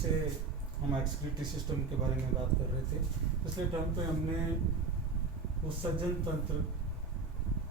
से हम excretory system के बारे में बात कर रहे थे। पिछले टर्म पे हमने उत्सर्जन तंत्र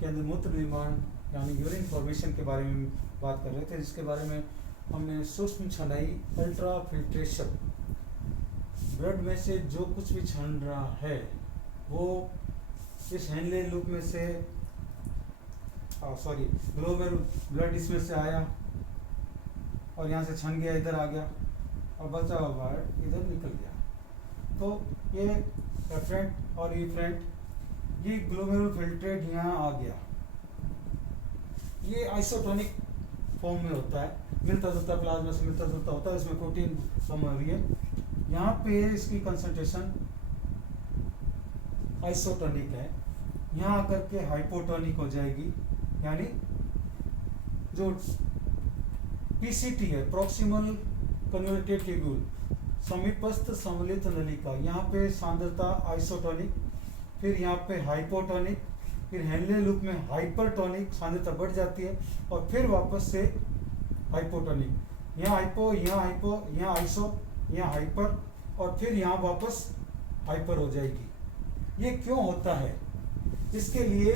के अंदर मूत्र निर्माण यानी यूरिन फॉर्मेशन के बारे में बात कर रहे थे, जिसके बारे में हमने सूक्ष्म छनाई अल्ट्रा फिल्ट्रेशन, ब्लड में से जो कुछ भी छन रहा है वो इस हेनले लूप में से ग्लोमेरुल ब्लड इसमें से आया और यहाँ से छन गया, इधर आ गया और बचा हुआ ब्लड इधर निकल गया। तो ये एफरेंट और इफरेंट, ये ग्लोमेरुल फिल्ट्रेट यहाँ आ गया। ये आइसोटोनिक फॉर्म में होता है, मिलता जुलता प्लाज्मा से मिलता जुलता होता है, इसमें प्रोटीन कम हो रही है। यहाँ पे इसकी कंसंट्रेशन आइसोटोनिक है, यहाँ आकर के हाइपोटोनिक हो जाएगी। यानी जो पीसीटी है, प्रॉक्सिमल कन्वर्टेड ट्यूब्यूल, समीपस्थ सम्मिलित नलिका, यहाँ पे सांद्रता आइसोटोनिक, फिर यहाँ पे हाइपोटोनिक, फिर हेनले लूप में हाइपरटोनिक, सांद्रता बढ़ जाती है और फिर वापस से हाइपोटोनिक, यहाँ हाइपो, यहाँ हाइपो, यहाँ आइसो, यहाँ हाइपर और फिर यहाँ वापस हाइपर हो जाएगी। ये क्यों होता है? इसके लिए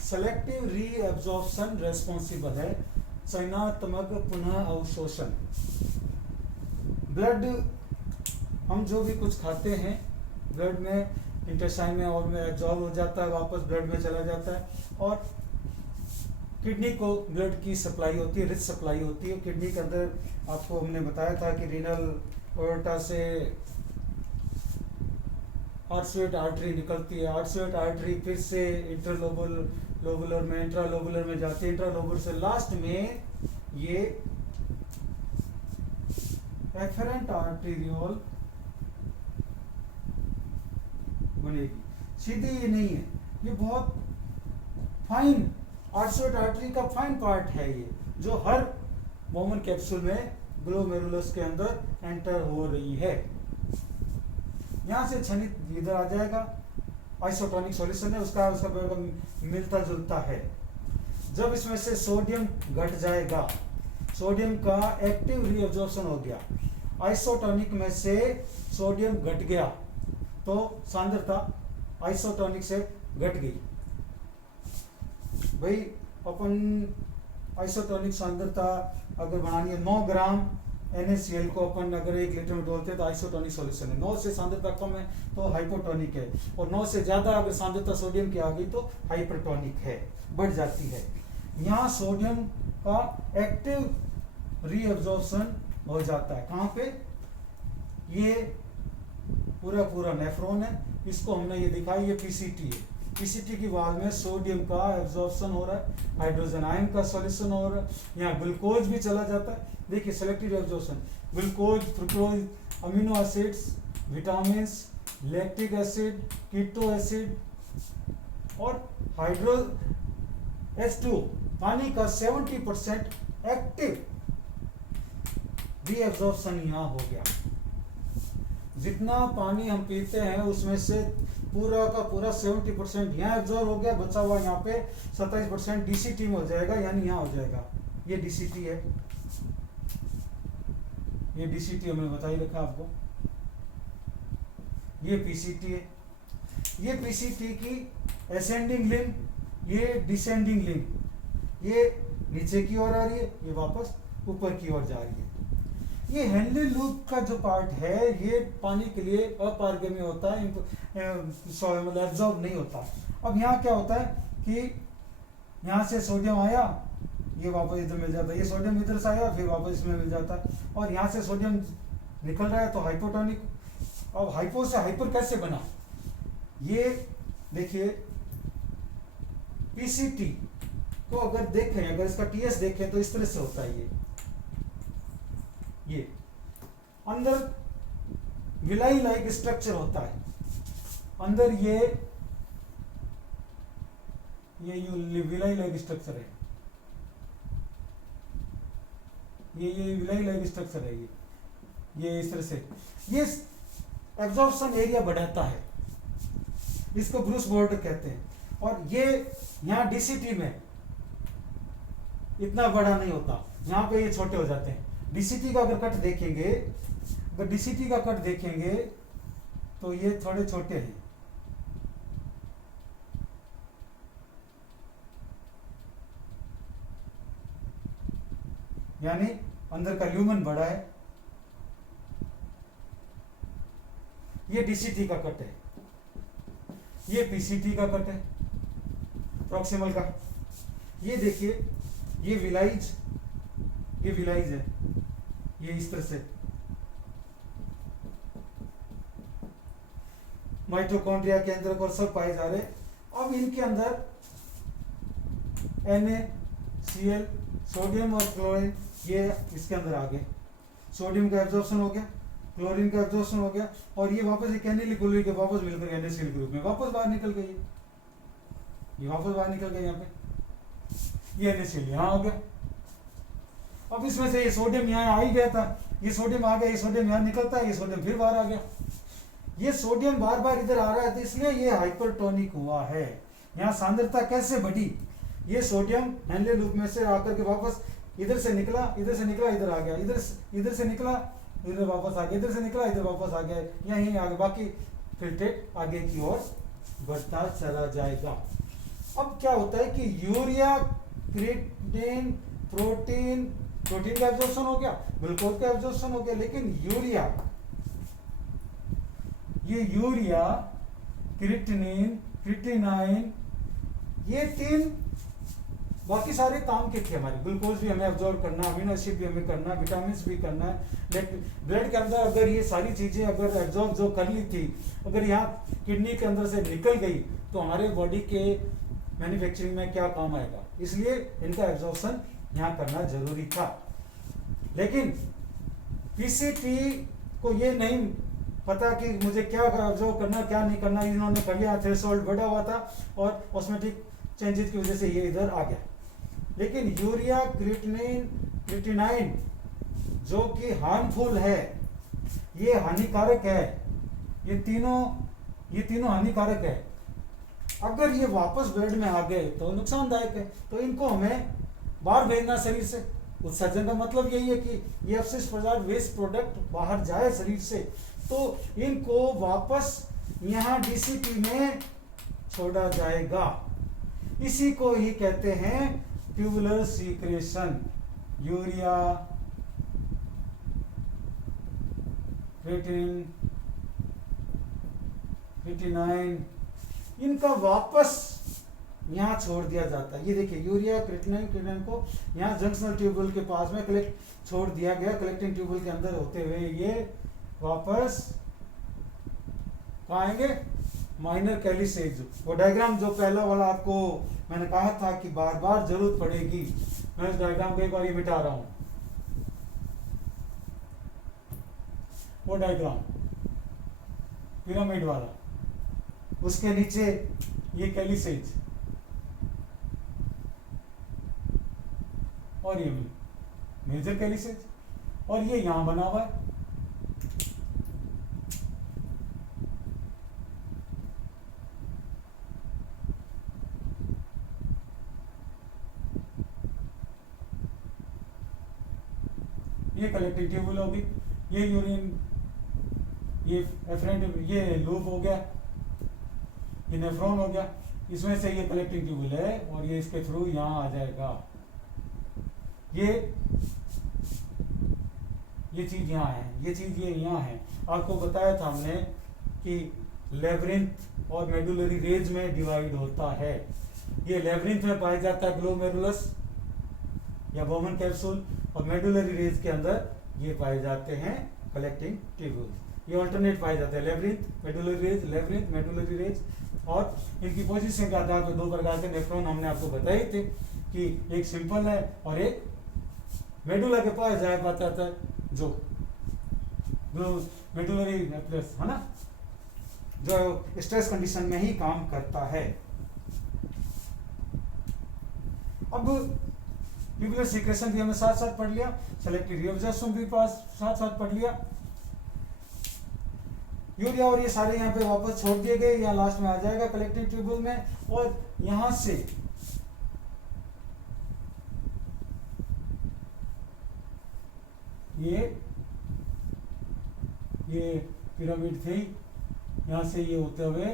सेलेक्टिव रीएब्जॉर्प्शन रेस्पॉन्सिबल है, चयनात्मक पुनः अवशोषण। ब्लड हम जो भी कुछ खाते हैं ब्लड में, इंटेस्टाइन में और में एब्जॉर्ब हो जाता है, वापस ब्लड में चला जाता है और किडनी को ब्लड की सप्लाई होती है, रिच सप्लाई होती है। किडनी के अंदर आपको हमने बताया था कि रीनल ओर्टा से आर्टरीट आर्टरी निकलती है, आर्टरीट आर्टरी फिर से इंटरलोबुलर में, इंट्रालोबुलर में जाती है, इंट्रालोबुलर से लास्ट में ये एफरेंट आर्टेरियोल बनेगी। सीधी ये नहीं है, ये बहुत फाइन आर्टरीट आर्टरी का फाइन पार्ट है ये, जो हर वोमन कैप्सूल में ग्लोमेरुलस के अंदर एंटर हो रही है। यहाँ से छनित इधर आ जाएगा, आइसोटोनिक सॉल्यूशन है, उसका मिलता जुलता है। जब इसमें से सोडियम घट जाएगा, सोडियम का एक्टिव रीअब्जॉर्प्शन हो गया, आइसोटोनिक में से सोडियम घट गया तो सांद्रता आइसोटोनिक से घट गई। भाई अपन आइसोटोनिक सांद्रता अगर बनानी है 9 ग्राम NaCl को अपन अगर 1 लीटर में डोलते हैं तो आइसोटोनिक सॉल्यूशन है। 9 से सांद्रता कम है तो हाइपोटोनिक है, और 9 से ज्यादा अगर सांद्रता सोडियम की आ गई तो हाइपरटोनिक है, बढ़ जाती है। यहाँ सोडियम का एक्टिव रीअब्जॉर्प्शन हो जाता है। कहाँ पे? ये पूरा नेफ्रॉन है, इसको हमने ये दिखाई, ये पीसीटी है। पीसीटी की वाल में सोडियम का एब्जॉर्प्शन हो रहा है, हाइड्रोजन आयन का सॉल्यूशन हो रहा है, यहाँ ग्लूकोज भी चला जाता है। देखिए selective absorption, glucose, fructose, amino acids, vitamins, lactic acid, keto acid और हाइड्रो H2 पानी का 70% एक्टिव रीअब्जॉर्प्शन यहाँ हो गया। जितना पानी हम पीते हैं उसमें से पूरा का पूरा 70% यहाँ एब्जॉर्ब हो गया, बचा हुआ यहाँ पे 27% डीसीटी में हो जाएगा, यानी यहाँ हो जाएगा। ये डीसीटी है, ये डीसीटी हमने बता ही रखा आपको। ये पीसीटी है, ये पीसीटी की असेंडिंग लिंब, ये डिसेंडिंग लिंब, ये नीचे की ओर आ रही है, ये वापस ऊपर की ओर जा रही है। ये हेनले लूप का जो पार्ट है ये पानी के लिए अपारगम्य होता है, मतलब एब्जॉर्ब नहीं होता। अब यहाँ क्या होता है कि यहाँ से सोडियम आया, ये वापस इधर मिल जाता है, ये सोडियम इधर से आया फिर वापस इसमें मिल जाता है, और यहाँ से सोडियम निकल रहा है तो हाइपोटोनिक। अब हाइपो से हाइपर कैसे बना? ये देखिए पीसीटी को अगर देखें, अगर इसका टीएस देखें तो इस तरह से होता है। ये अंदर विलाई लाइक स्ट्रक्चर होता है, अंदर ये विलाई लाइक स्ट्रक्चर है, ये विलाई लाइक स्ट्रक्चर है। ये इस तरह से ये एब्जॉर्प्शन एरिया बढ़ाता है, इसको ब्रूस बॉर्डर कहते हैं। और ये यहाँ डीसीटी में इतना बड़ा नहीं होता, यहाँ पे ये छोटे हो जाते हैं। डीसीटी का अगर कट देखेंगे, अगर डीसीटी का कट देखेंगे तो ये थोड़े छोटे हैं, यानी अंदर का ल्यूमन बड़ा है। ये डीसीटी का कट है, ये पीसीटी का कट है प्रॉक्सिमल का। ये देखिए ये विलाइज है, ये इस तरह से माइटोकॉन्ड्रिया के अंदर और सब पाए जा रहे। अब इनके अंदर NaCl सोडियम और क्लोरीन ये इसके अंदर आ गए। सोडियम का एब्जॉर्प्शन हो गया, क्लोरीन का एब्जॉर्प्शन हो गया, और ये वापस एक एनिल इक्विलिब्रियम के वापस मिलकर NaCl ग्रुप में वापस बाहर निकल गई। ये वापस बाहर निकल गए, यहाँ पे ये NaCl यहाँ हो गया। अब इसमें से ये सोडियम यहाँ आ ही गया था, ये सोडियम आ गया, ये सोडियम यहाँ निकलता है, ये सोडियम फिर बाहर आ गया। ये सोडियम बार बार इधर आ रहा है, तो इसलिए ये हाइपरटोनिक हुआ है। यहाँ सांद्रता कैसे बढ़ी, ये सोडियम हेनले लूप में से आकर के वापस इधर से निकला, इधर आ गया, इधर से निकला, इधर वापस आ गया, इधर से निकला, इधर वापस आ गया, यहीं आगे बाकी फिल्ट्रेट आगे की ओर बढ़ता चला जाएगा। अब क्या होता है कि यूरिया, क्रिएटिनिन, प्रोटीन का एब्जॉर्प्शन हो गया, ग्लूकोज का एब्जॉर्प्शन हो गया, लेकिन यूरिया, क्रिएटिनिन, क्रिएटिनाइन, ये तीन बाकी सारे काम के थे हमारे। ग्लूकोज भी हमें एब्जॉर्ब करना, अमीनो एसिड भी हमें करना, विटामिन भी करना है। ब्लड के अंदर अगर ये सारी चीजें अगर एब्जॉर्ब जो कर ली थी, अगर यहाँ किडनी के अंदर से निकल गई तो हमारे बॉडी के मैन्युफैक्चरिंग में क्या काम आएगा, इसलिए इनका एब्जॉर्प्शन यहाँ करना जरूरी था। लेकिन पीसीटी को ये नहीं पता कि मुझे क्या एब्जॉर्ब करना क्या नहीं करना, इन्होंने कर लिया, थ्रेशोल्ड बढ़ा हुआ था और ऑस्मेटिक चेंजेस की वजह से ये इधर आ गया। लेकिन यूरिया, क्रिएटिनिन, क्रिएटिनाइन जो कि हार्मफुल है, ये हानिकारक है, ये तीनों हानिकारक है। अगर ये वापस ब्लड में आ गए तो नुकसानदायक है, तो इनको हमें बाहर भेजना शरीर से। उत्सर्जन का मतलब यही है कि ये अवशिष्ट पदार्थ, वेस्ट प्रोडक्ट बाहर जाए शरीर से, तो इनको वापस यहाँ डीसीटी में छोड़ा जाएगा। इसी को ही कहते हैं tubular secretion. Urea, creatinine, creatinine, इनका वापस यहाँ छोड़ दिया जाता है। ये देखिए यूरिया, क्रिएटिनिन को यहाँ जंक्शनल ट्यूबुल के पास में छोड़ दिया गया, कलेक्टिंग ट्यूबुल के अंदर होते हुए ये वापस कहाँ आएंगे, माइनर कैलिसेज। वो डायग्राम जो पहला वाला आपको मैंने कहा था कि बार बार जरूरत पड़ेगी, मैं इस डायग्राम को एक बार मिटा रहा हूं। वो डायग्राम पिरामिड वाला, उसके नीचे ये कैलिसेज और ये मेजर कैलिसेज, और ये यहां बना हुआ है। ये कलेक्टिंग ट्यूबुल होगी, ये यूरिन, ये एफरेंट, ये लूप हो गया, ये नेफ्रॉन हो गया, इसमें से ये कलेक्टिंग ट्यूबुल है और ये इसके थ्रू यहाँ आ जाएगा। ये चीज यहाँ है, ये चीज ये यहाँ है। आपको बताया था हमने कि लेब्रिंथ और मेडुलरी रेज में डिवाइड होता है। ये लेब्रिंथ में पाया जाता है ग्लोमेरुलस या बोमन कैप्सूल, और मेडुलरी रेज के अंदर ये पाए जाते हैं कलेक्टिंग ट्यूबुल। ये अल्टरनेट पाए जाते हैं, labyrinth, medullary rays, labyrinth, medullary rays. और इनकी पोजीशन के आधार पर दो प्रकार के नेफ्रॉन हमने आपको बताए थे कि एक सिंपल है और एक मेडुला के पास जाया पाता था, जो मेडुलरी नेफ्रॉन है ना, जो स्ट्रेस कंडीशन में ही काम करता है। अब ट्यूबुलर सीक्रेशन भी हमें साथ साथ पढ़ लिया, सेलेक्टिव रिएब्जॉर्प्शन भी पास साथ साथ पढ़ लिया। यूरिया और ये सारे यहाँ पे वापस छोड़ दिए गए, यहाँ लास्ट में आ जाएगा कलेक्टिव ट्यूबुल में, और यहाँ से ये ये पिरामिड थी, यहाँ से ये होते हुए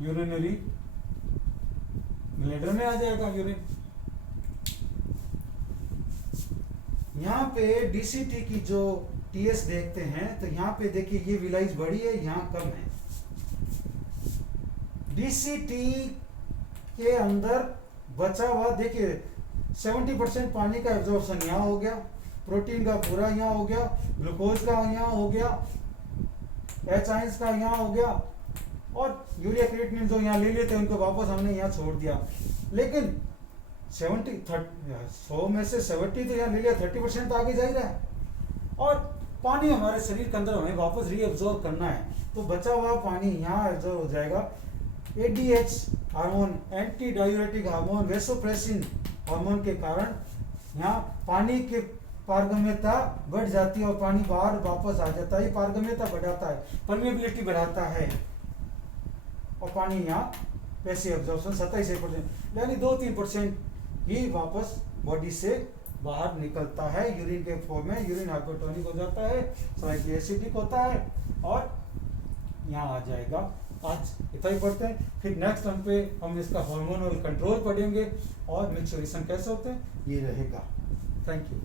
यूरिनरी ब्लैडर में आ जाएगा यूरिन। यहाँ पे डीसीटी की जो टीएस देखते हैं तो यहाँ पे देखिए ये विलाइज बड़ी है, यहाँ कम है। डीसीटी के अंदर बचा हुआ देखिए 70% पानी का एब्जॉर्प्शन यहाँ हो गया, प्रोटीन का पूरा यहाँ हो गया, ग्लूकोज का यहाँ हो गया, एच आयंस का यहाँ हो गया, और यूरिया क्रिएटिनिन जो यहाँ ले लिए थे उनको वापस हमने यहाँ छोड़ दिया। लेकिन 100 में से 70 तो यहाँ ले लिया, 30% तो आगे जा ही रहा है, और पानी हमारे शरीर के अंदर हमें वापस रीअब्जॉर्ब करना है, तो बचा हुआ पानी यहाँ एब्जॉर्ब हो जाएगा। ADH hormone, anti diuretic hormone, vasopressin hormone के कारण यहाँ पानी की पारगम्यता बढ़ जाती है और पानी बाहर वापस आ जाता है। पारगम्यता बढ़ाता है, परमेबिलिटी बढ़ाता है, और पानी यहाँ पैसिव एब्जॉर्प्शन 27% यानी 2-3% ही वापस बॉडी से बाहर निकलता है यूरिन के फॉर्म में। यूरिन हाइपोटोनिक हो जाता है, स्लाइटली एसिडिक होता है, और यहाँ आ जाएगा। आज इतना ही पढ़ते हैं, फिर नेक्स्ट टर्म पे हम इसका हार्मोनल कंट्रोल पढ़ेंगे और मेच्योरेशन कैसे होते हैं ये रहेगा। Thank you.